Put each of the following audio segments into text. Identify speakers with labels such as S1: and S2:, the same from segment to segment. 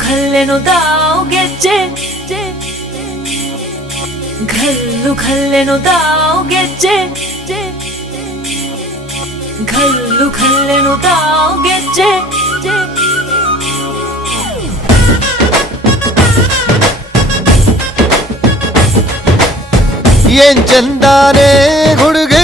S1: ಖಲ್ಲೆನು ತಾವು ಗೆಜ್ಜೆ ಘಲ್ಲು ಖಲ್ಲೆನು ತಾವು ಗೆಜ್ಜೆ ಘಲ್ಲು ಖಲ್ಲೆನು ತಾವು ಗೆಜ್ಜೆ
S2: ಏನ್ ಚಂದಾನೆ ಹುಡುಗಿ ಕಲ್ಲು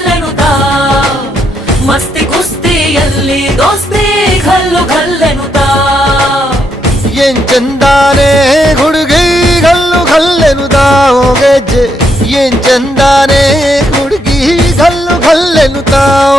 S1: ದೋಸ್ತಿ ಘಲ್ಲು ಘಲ್ಲೆನು ತಾವು
S2: ಏನ್ ಚಂದಾನೆ ಹುಡುಗಿ ಕಲ್ಲು ಕಲ್ಲೆನು ತಾವು ಗೆಜ್ಜೆ ಏನ್ ಚಂದಾನೆ ಹುಡುಗಿ ಕಲ್ಲು ಕಲ್ಲೆನು ತಾವು